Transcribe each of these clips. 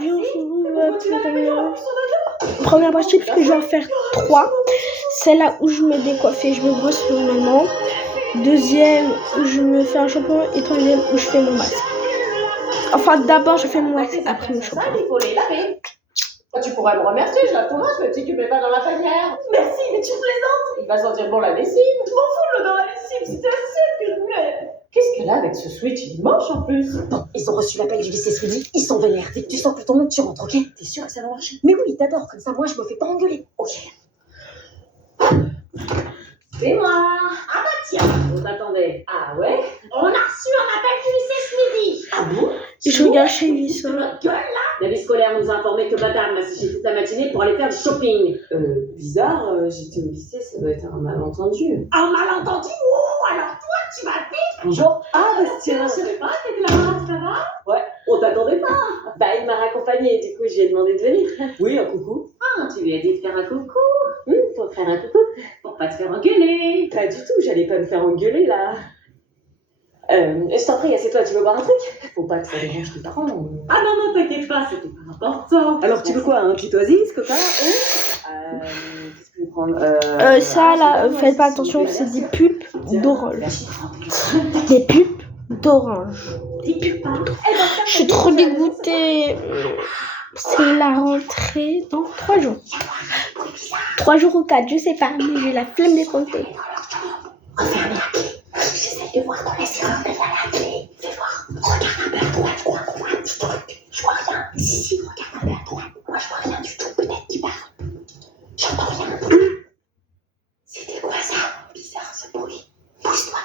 Aujourd'hui, on se retrouve pour une première partie parce que je vais en faire 3. Celle-là où je me décoiffe et je me brosse normalement. Deuxième où je me fais un shampoing et troisième où je fais mon masque. Enfin, d'abord je fais mon masque, après mon shampoing. Il faut les laver. Tu pourrais me remercier, je lave ton linge, mais si tu ne mets pas dans la panière. Merci, mais tu plaisantes. Il va sentir bon la lessive. Je m'en fous de l'eau dans la lessive, c'était la seule que je voulais. Qu'est-ce qu'elle a avec ce switch? Il mange en plus. Bon, ils ont reçu l'appel du lycée Swedy, ils sont vénères. Dès que tu sens que ton monde, tu rentres, ok? T'es sûr que ça va marcher? Mais oui, t'adores, comme ça, moi, je me fais pas engueuler. Ok. C'est moi. Ah bah tiens, on t'attendait. Ah ouais? On a reçu un appel du lycée Swedy. Ah bon? Je regarde chez lui ça. Notre gueule là. La vie scolaire nous a informé que Madame m'a séché toute la matinée pour aller faire du shopping. Bizarre, j'étais au lycée, ça doit être un malentendu. Un malentendu. Oh, alors toi, tu vas vite. Bonjour. Ah Bastien. Je savais pas, t'étais là, ça va? Ouais, on t'attendait pas. Bah il m'a raccompagné, du coup je lui ai demandé de venir. Oui, un coucou. Ah, tu lui as dit de faire un coucou. Pour faire un coucou. Pour pas te faire engueuler. Pas du tout, j'allais pas me faire engueuler là. Je t'en prie, assieds-toi, tu veux boire un truc? Faut pas que ça dérange tes parents. Ah non, t'inquiète pas, c'était pas important. Alors tu veux quoi, un pitoisis, copain? Qu'est-ce que je vais prendre? Ça là, faites pas attention, c'est des pulpes d'orange. Des pulpes d'orange. Des pupins. Je suis trop dégoûtée. C'est la rentrée dans 3 jours. 3 jours ou 4, je sais pas, mais j'ai la flemme de compter. Refermez la clé. J'essaie de voir dans les serrures derrière la clé. Fais voir. Regarde un peu à droite, je crois qu'on voit un petit truc. Je vois rien. Si, regarde un peu à droite. Moi, je vois rien du tout. Peut-être qu'il parle. J'entends rien. C'était quoi ça? Bizarre ce bruit. Pousse-toi.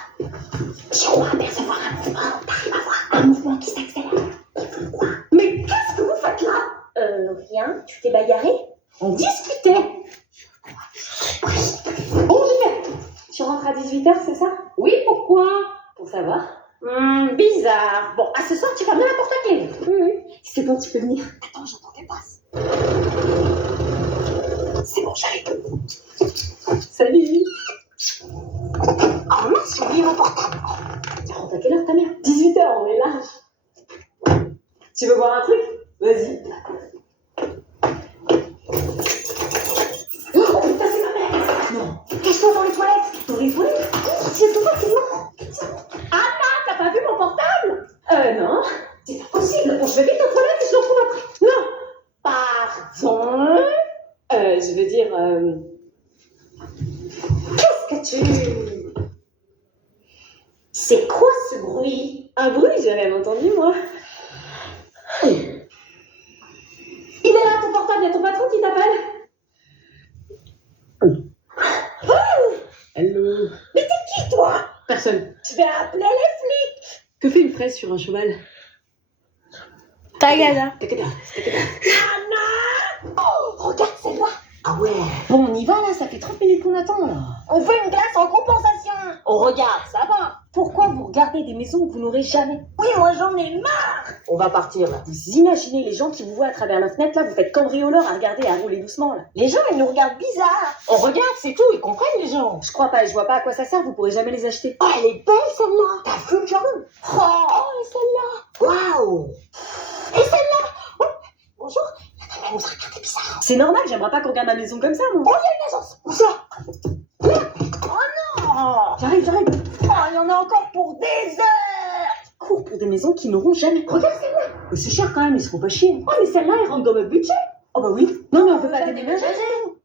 Si on va apercevoir un mouvement, t'arrives à voir un mouvement qui s'accélère. Ils font quoi? Mais qu'est-ce que vous faites là? Rien. Tu t'es bagarré? On discutait. On y va. Tu rentres à 18h, c'est ça? Oui, pourquoi? Pour savoir. Bizarre. Bon, à ce soir, tu vas bien la porte-clés. Oui. C'est bon, tu peux venir. Attends, j'entends qu'elle passe. C'est bon, j'arrive. Salut. Oh mince, j'ai oublié mon portable. Tu rentres à quelle heure ta mère? 18h, on est large. Tu veux boire un truc? Vas-y. Oh putain, c'est ma mère. Non. Cache-toi dans les toilettes. Dans les toilettes? C'est tout facilement. T'as pas vu mon portable? Non. C'est pas possible. Bon, je vais vite aux toilettes et je le retrouve après. Non. Pardon. Je veux dire, Qu'est-ce que tu... C'est quoi ce bruit? un bruit, j'ai jamais entendu moi. Il est là, ton portable. Il y a ton patron qui t'appelle. Allô? Mais t'es qui, toi? Personne. Je vais appeler les flics. Que fait une fraise sur un cheval? Tagada. Oh, regarde celle-là. Ah ouais. Bon, on y va là, ça fait 30 minutes qu'on attend là. On fait une glace en compensation. On regarde, ça va. Pourquoi vous regardez des maisons où vous n'aurez jamais? Oui, moi j'en ai marre. On va partir là. Vous imaginez les gens qui vous voient à travers la fenêtre là, vous faites cambrioleur à regarder et à rouler doucement là. Les gens, ils nous regardent bizarre. On regarde, c'est tout, ils comprennent les gens. Je crois pas, et je vois pas à quoi ça sert, vous pourrez jamais les acheter. Oh, elle est belle celle-là. T'as vu le genre? Oh, et celle-là. Waouh. Et celle-là. Oh, bonjour. La dame, elle nous a regardé bizarre. C'est normal, j'aimerais pas qu'on regarde ma maison comme ça moi. Oh, il y a une agence. Où ça? Oh non. J'arrive. Oh, il y en a encore pour des heures. Cours pour des maisons qui n'auront jamais. Regarde celle-là. Mais c'est cher quand même, ils se font pas chier. Oh, mais celle-là, elle rentre dans notre budget. Oh bah oui. Non mais on peut pas déménager.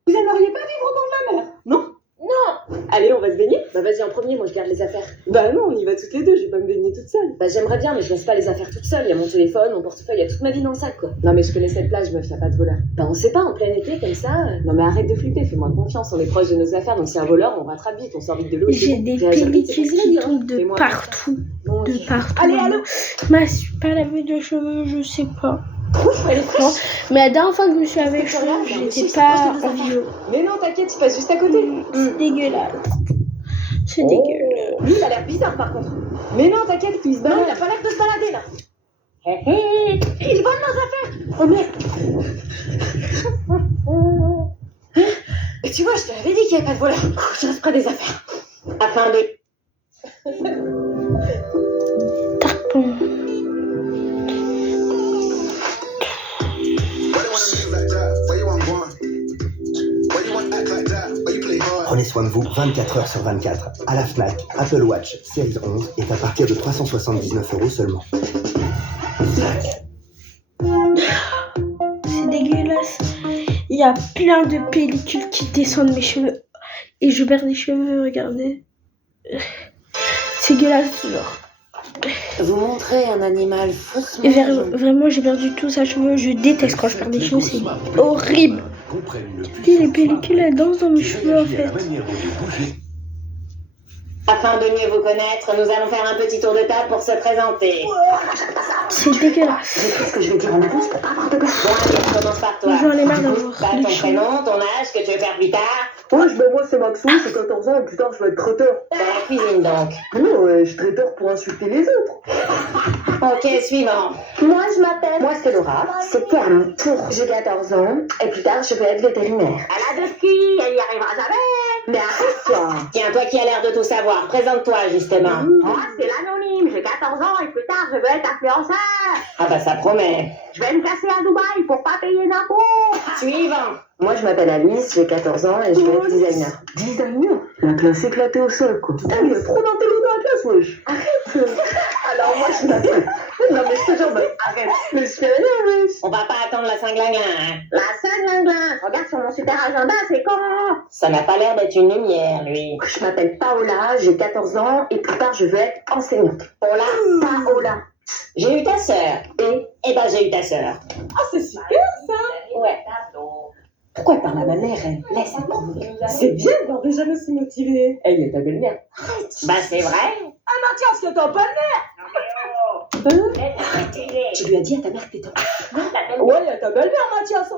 Vous aimeriez pas vivre au bord de la mer? Non. Non. Allez, on va se baigner? Bah vas-y en premier, moi je garde les affaires. Bah non, on y va toutes les deux, je vais pas me baigner toute seule. Bah j'aimerais bien, mais je laisse pas les affaires toute seule. Il y a mon téléphone, mon portefeuille, il y a toute ma vie dans le sac quoi. Non mais je connais cette plage, meuf, y a pas de voleur. Bah on sait pas, en plein été comme ça. Non mais arrête de flipper, fais-moi confiance, on est proche de nos affaires, donc si un voleur, on rattrape vite, on sort vite de l'eau. J'ai des pellicules qui tombent de partout. De partout. Allez, allô? Ma super lavé de cheveux, je sais pas. Non. Mais la dernière fois que je me suis lavé les cheveux, j'étais pas en bio. Mais non, t'inquiète, tu passes juste à côté. C'est dégueulasse. C'est dégueulasse. Lui, il a l'air bizarre par contre. Mais non, t'inquiète, il se balade. Non, il a pas l'air de se balader là. Il vole nos affaires. Oh merde. Et tu vois, je te l'avais dit qu'il n'y avait pas de voleur. Je reste près des affaires. Afin de... Tarpon. Prenez soin de vous 24 heures sur 24. À la Fnac, Apple Watch Series 11 est à partir de 379 € seulement. Fnac. C'est dégueulasse. Il y a plein de pellicules qui descendent mes cheveux. Et je perds des cheveux, regardez. C'est dégueulasse, genre. Vous montrez un animal faussement... Et vraiment, j'ai perdu tous ses cheveux. Je déteste quand je perds des cheveux, c'est horrible. Et les pellicules, elles dansent dans mes cheveux, en fait. Afin de mieux vous connaître, nous allons faire un petit tour de table pour se présenter. C'est dégueulasse. Qu'est-ce que je vais dire en avance pour pas avoir de gars? Bon, allez, on commence par toi. J'en ai marre d'avoir Pas les ton cheveux. prénom, ton âge, ce que tu veux faire plus tard. Ouais, moi c'est Maxou, j'ai 14 ans et plus tard je vais être traiteur. Dans la cuisine donc. Non, je suis traiteur pour insulter les autres. Ok, suivant. Moi, je m'appelle. Moi, c'est Laura. C'était à mon tour. J'ai 14 ans et plus tard, je vais être vétérinaire. Elle a deux filles, elle y arrivera jamais. Mais arrête-toi. Tiens, toi qui as l'air de tout savoir, présente-toi justement. Moi, c'est l'anonyme. J'ai 14 ans et plus tard, je veux être influenceur. Ah bah ça promet. Je vais me casser à Dubaï pour pas payer d'impôts. Suivant. Moi, je m'appelle Alice, j'ai 14 ans et je vais être designer. Designer? La classe éclatée au sol, quoi. Putain, il y a trop d'intello dans la classe, wesh. Alors moi je m'appelle... Non mais je te jure, mais arrête. Mais je fais rien, wesh. On va pas attendre la cinglingla, hein. La cinglingla. Regarde sur mon super agenda, c'est quand? Ça n'a pas l'air d'être une lumière, lui. Je m'appelle Paola, j'ai 14 ans et plus tard, je veux être enseignante. Paola, Paola. j'ai eu ta sœur. Eh ben j'ai eu ta sœur. Ah, c'est super ça. Ouais. Pourquoi elle parle à ma mère, elle? Laisse-la provoquer. C'est bien de voir des jeunes aussi motivés. Elle est ta belle-mère. Bah c'est vrai. Ah Mathias, que t'as pas de mère. Tu lui as dit à ta mère que t'étais en... Ouais, à ta belle-mère, Mathias.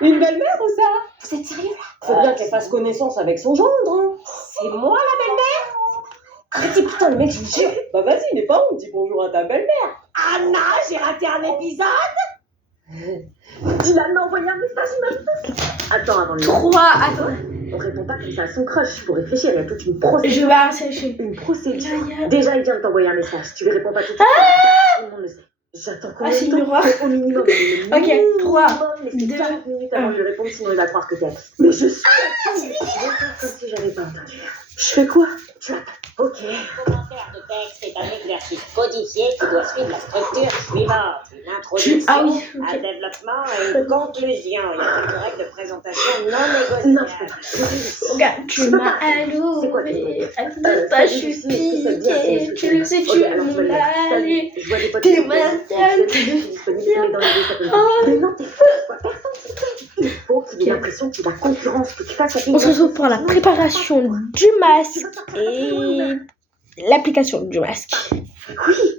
Une belle-mère ou ça? Vous êtes sérieux là? Faut bien qu'elle fasse connaissance avec son gendre. Hein. C'est moi la belle-mère. Arrêtez, putain, le mec, je vous jure. Bah vas-y, n'aie pas honte, dis bonjour à ta belle-mère. Anna, j'ai raté un épisode. Dylan m'a envoyé un message maintenant. Attends, avant le... 3, attends. On répond pas comme ça à son crush. Faut réfléchir, il y a toute une procédure. Je vais arracher. Une procédure. Là. Déjà, il vient de t'envoyer un message. Tu lui réponds pas tout de suite. Tout le monde le sait. J'attends combien c'est de temps? miroir. Au minimum. Ok, 3, Mais c'est 2, 40 minutes avant de lui répondre, sinon il va croire que t'es... Mais je suis... Je vais faire comme si j'avais pas entendu. Je fais quoi? Tu attends. Ok. Commentaire de texte est un exercice codifié qui doit suivre la structure suivante. Une introduction, Ah oui, ok. un développement et une conclusion. Il y a quelques règles de présentation non Non, je peux négociables. pas. regarde, tu m'as alloué. Toi, je suis piquée. Tu le sais, tu m'as allé. Je vois des potes T'es qui malade. disponibles dans les deux. Oh. Mais non, t'es fou. Personne s'y fait. Il faut qu'il ait l'impression qu'il a concurrence, que tu fasses à On se retrouve pour la préparation du masque et l'application du masque. Oui,